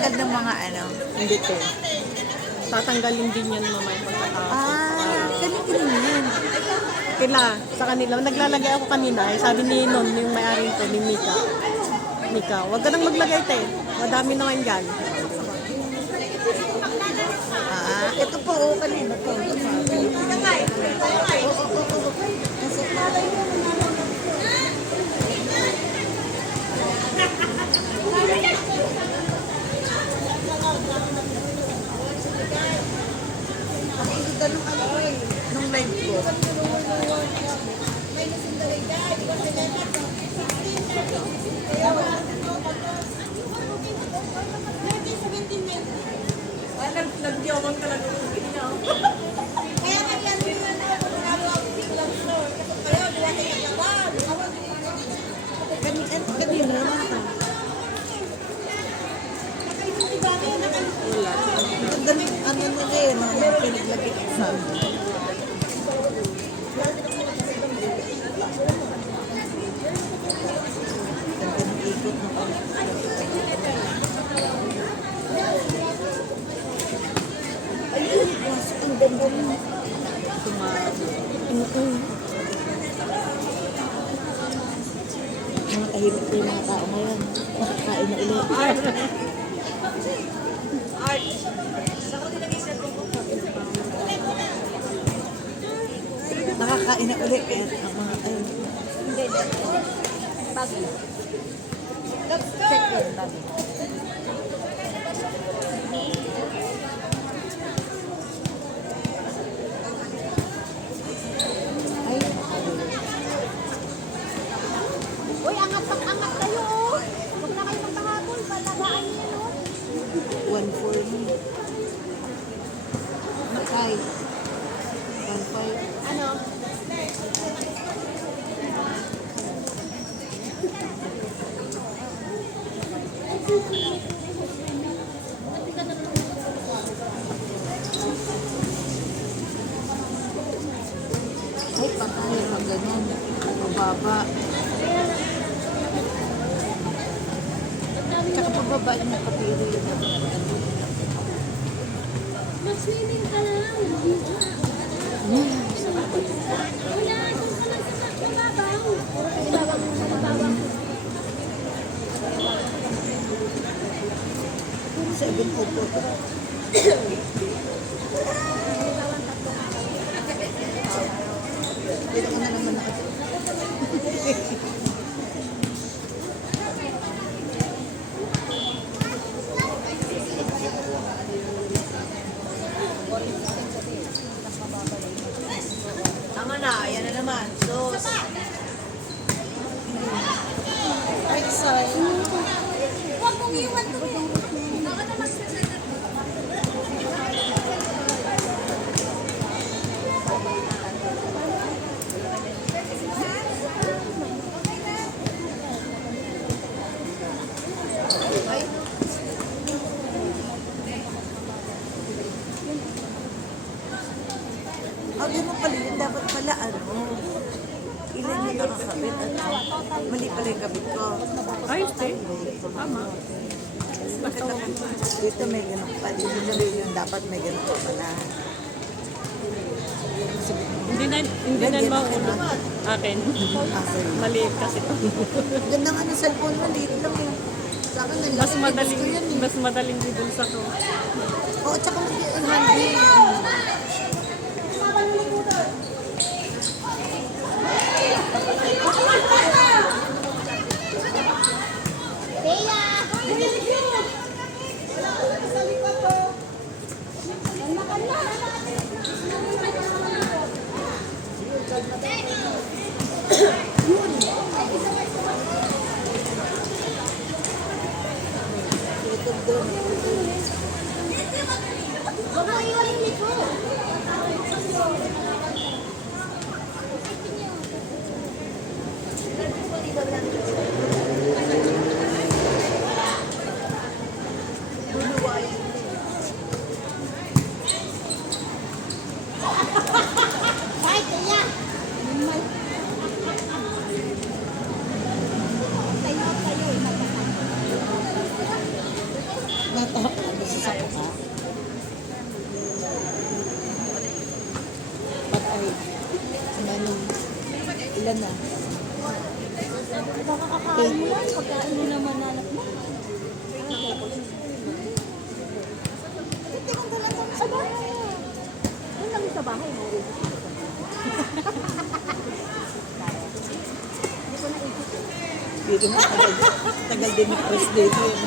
Magtanggal ng mga ano. Hindi to. Tatanggalin din yan mamaya pagkatapos. Galing yan. Kila, sa kanila. Naglalagay ako kanina. Eh, sabi ni Non, yung may-ari ito, ni Mika. Mika, huwag ka nang maglagay, te. Madami naman yan. Ito po, kanina po. Nung live ko. Nagdiyawan ka lang. Kaya kaya nila na ako nagawa lang sir. Kasi kayo wala kayong yaman. Kanina naman ito. Wala. Ang dami, ano nila yun, mga pinaglagay ko sa amin. Ayun, ang ganda rin. Mga tahimik ko yung mga tao ngayon. Makakain na ulit. Nakakain na ulit kaya ang mga ayun. Bago. Check yun, bago. Ay, Uy, angat kayo oh. Huwag na kayo magpahabol. Palagaan niyo oh. 1-4 mo. Ay, 1-5. Ano? Ay, patay. Pag ganyan. Mababa. Tsaka pagbaba yung nakapiro yun. Mag-swimming ka lang. Wala, doon ka lang sa mababaw. Ibawang mababaw. 7 po po. Dito ka na naman Tama na, ayan na naman. Sus. Ay, sorry. Huwag mong iwan to eh. Baka na magsasagot. Di mo pala yun, dapat pala ano, ilan yung nakakabit, mali pala yung kabit ko. Ay, te. Tama. Bakit naman dito may ganun pa, dito yung dapat may ganun pa pala. Hindi na maulog akin. Maliit kasi ito. Ganda nga ng cellphone mo, liit lang yun. Sa akin, Mas nalaki, madaling, gusto yan eh. mas madaling ibulsa to. Oo, tsaka mag-handy. Huwag mo iwan yung likod. Ay, kaya. Tayo, tinatawag ano sa saka. Patay. Ano, ilan na? Nakakakain mo yan. Pagkain mo naman anak mo. Hindi kong dalang kami sa bahay. Doon lang sa bahay mo. Hindi ko naisip eh. Dito mo, tagal din ng press dito yun.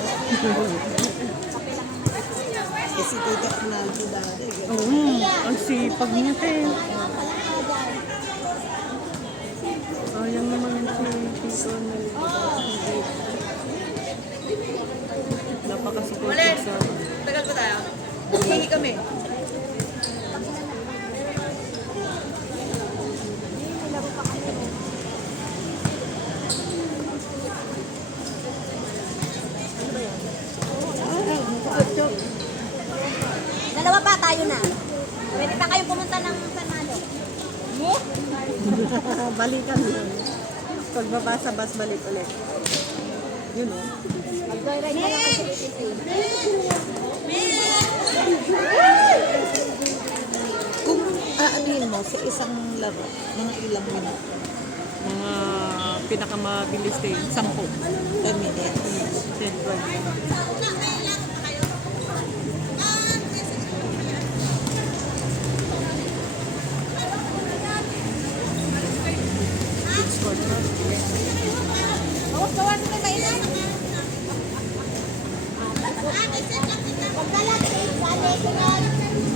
Kasi Tito Arnaldo dati. Ang sipag niya, te. Sayang naman si Tito Arnaldo. Napakasipag sa... Tagal pa tayo? Hingi kami. Dalawa pa tayo na. Pwede pa kayo pumunta ng San Malo. Balikan yun. Pagbaba sa bus, balik ulit. Yun o. Mag-joyride ka lang kasi Kung aanin mo sa isang laro, mga ilang minuto, Mga pinakamabilis din. 10. 10 minutes. 10, 12. Bawas-bawas mo na mainan. Pagkalaki, sali, sunod.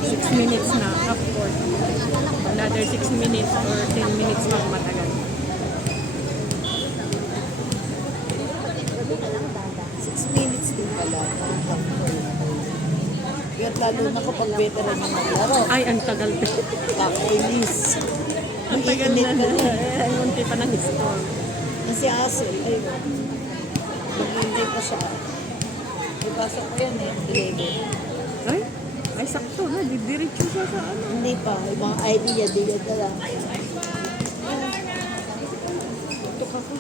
6 minutes na, half court. Another 6 minutes or 10 minutes pag matagal. 6 minutes din pala. Pero lalo na kapag veteran yung maglaro. Ay, ang tagal. Kakainis. Ang tagal na. Ang unti pa ng score. Yung si Hazel, ay, maghintay pa siya. Ipasok ko yan eh, 11. Ay, ay sakto na. Didiretso siya sa ano. Hindi pa, yung mga idea na lang. Tuk ako.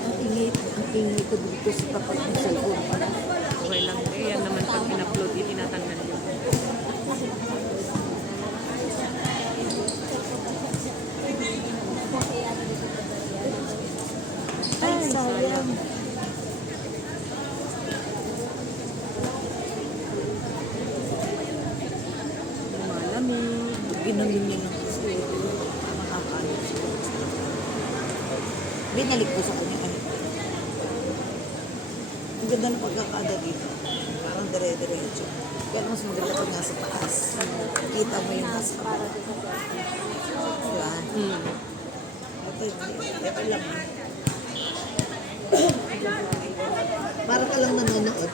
Ang ingay ko dito sa tapat ng cellphone pa. Okay lang. Eh, yan naman pag in-upload, itinatanggal yun. Ay, sayang. Malamig. Ginamin niya ng gusto. Makakalit siya. Binalik ko sa kanya. Ay, ang ganda ng pagkakada dito. Parang dire-diretso. Pero mas maganda pag nasa taas. Kita mo yung nasa taas. Diba? Ito, ito lang. Para ka lang nanonood.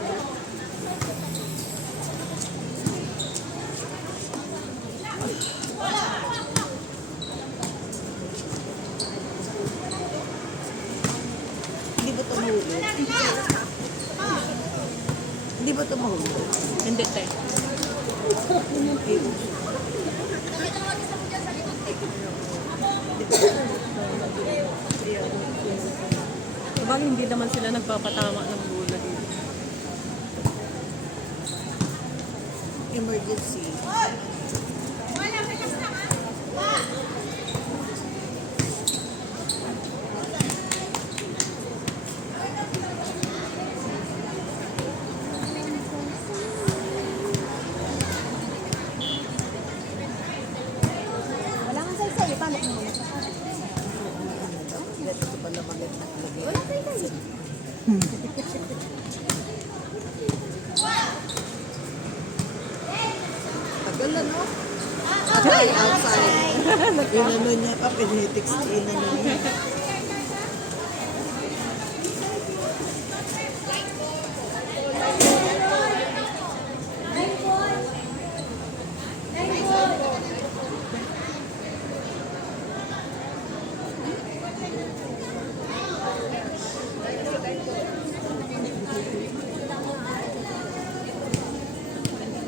Hindi ba ito mahulog? Hindi ba ito mahulog? Hindi, te. Sabagay, hindi naman sila nagpapatama ng bola dito. Emergency. Wala kang saysay. Paano kung muna? Ito pala maganda lagay. Wala saysay. Tagal na, no? Outside. Inano niya pa, pinetics inano niya.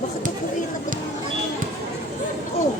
Bakit ako na ito? Oh!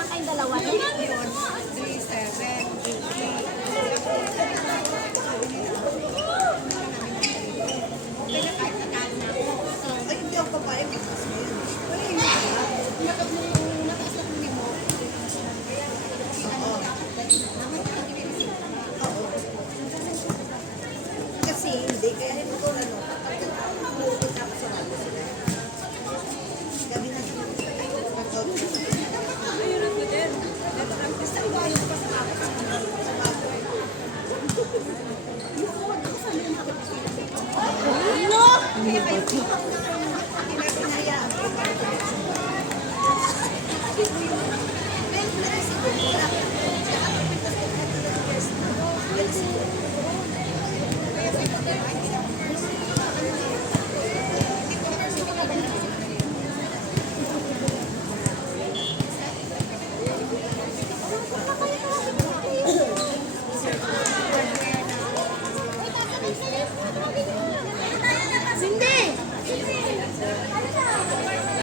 lang kayong dalawa. Yun, 3-7.